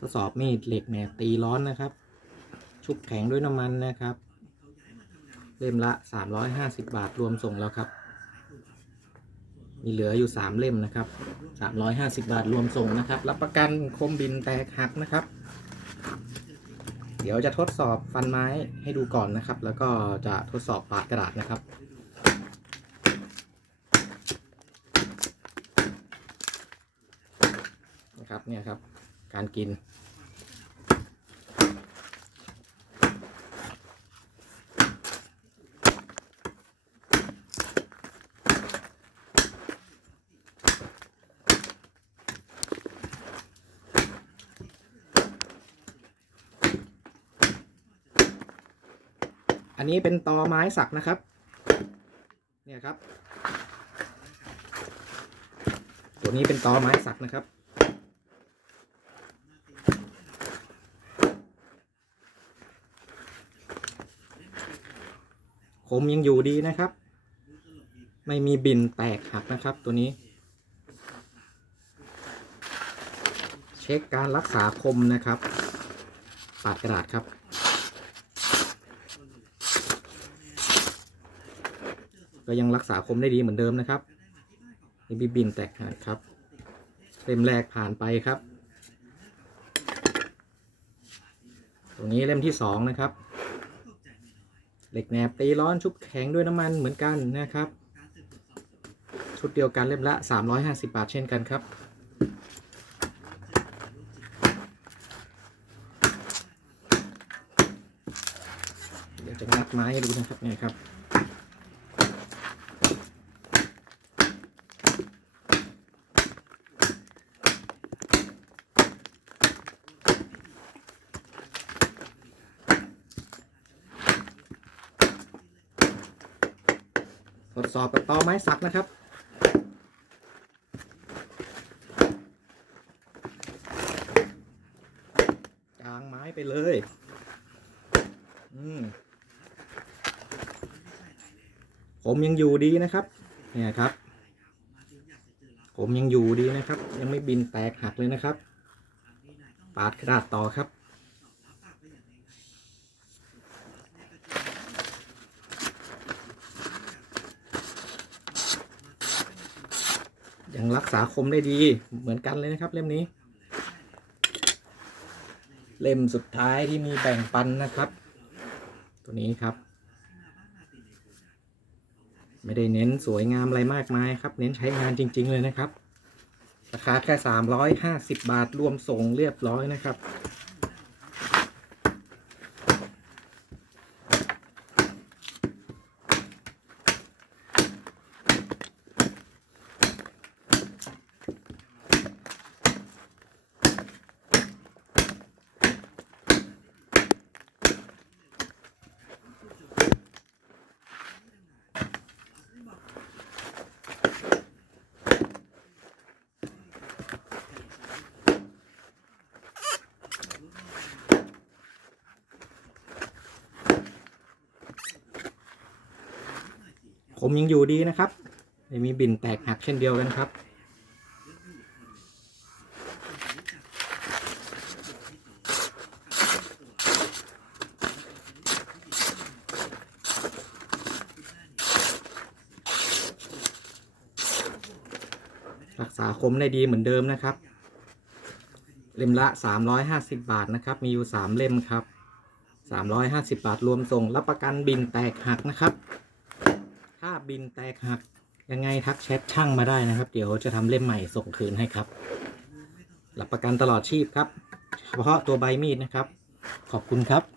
ทดสอบมีดเหล็กแหนบตีร้อนนะครับ ชุบแข็งด้วยน้ำมันนะครับ เล่มละ 350 บาทรวมส่งแล้วครับ มีเหลืออยู่ 3 เล่มนะครับ 350 บาทรวมส่งนะครับ รับประกันคมบินแตกหักนะครับ เดี๋ยวจะทดสอบฟันไม้ให้ดูก่อนนะครับ แล้วก็จะทดสอบปาดกระดาษนะครับนะครับเนี่ยครับ การกิน อันนี้เป็นตอไม้สักนะครับ เนี่ยครับ ตัวนี้เป็นตอไม้สักนะครับ คมยังอยู่ดีนะครับ ไม่มีบินแตกหักนะครับตัวนี้ เช็คการรักษาคมนะครับปาดกระดาษครับก็ยังรักษาคมได้ดีเหมือนเดิมนะครับไม่มีบินแตกหักครับเล่มแรกผ่านไปครับ ตรงนี้เล่มที่สองนะครับ เหล็กแหนบตีร้อนชุบแข็งด้วยน้ำมันเหมือนกันนะครับ ชุดเดียวกันเล่มละ 350 บาทเช่นกันครับ เดี๋ยวจะงัดไม้ให้ดูนะครับเนี่ยครับ ทดสอบกับตอไม้สักนะครับกางไม้ไปเลย อืมผมยังอยู่ดีนะครับ เนี่ยครับ ผมยังอยู่ดีนะครับ ยังไม่บินแตกหักเลยนะครับ ปาดกระดาษต่อครับ ยังรักษาคมได้ดีเหมือนกันเลยนะครับ เล่มนี้ เล่มสุดท้ายที่มีแบ่งปันนะครับ ตัวนี้ครับ ไม่ได้เน้นสวยงามอะไรมากมายครับ เน้นใช้งานจริง ๆ เลยนะครับ ราคาแค่ 350 บาทรวมส่งเรียบร้อยนะครับ มยังอยู่ดีนะครับไม่มีบินแตกหักเช่นเดียวกันครับ รักษาคมได้ดีเหมือนเดิมนะครับ เล่มละ 350 บาทนะครับ มีอยู่ 3 เล่มครับ 350 บาทรวมส่งรับประกันบินแตกหักนะครับ ถ้าบินแตกหักยังไงทักแชทช่างมาได้นะครับ เดี๋ยวจะทำเล่มใหม่ส่งคืนให้ครับ หลับประกันตลอดชีพครับ เฉพาะตัวใบมีดนะครับ ขอบคุณครับ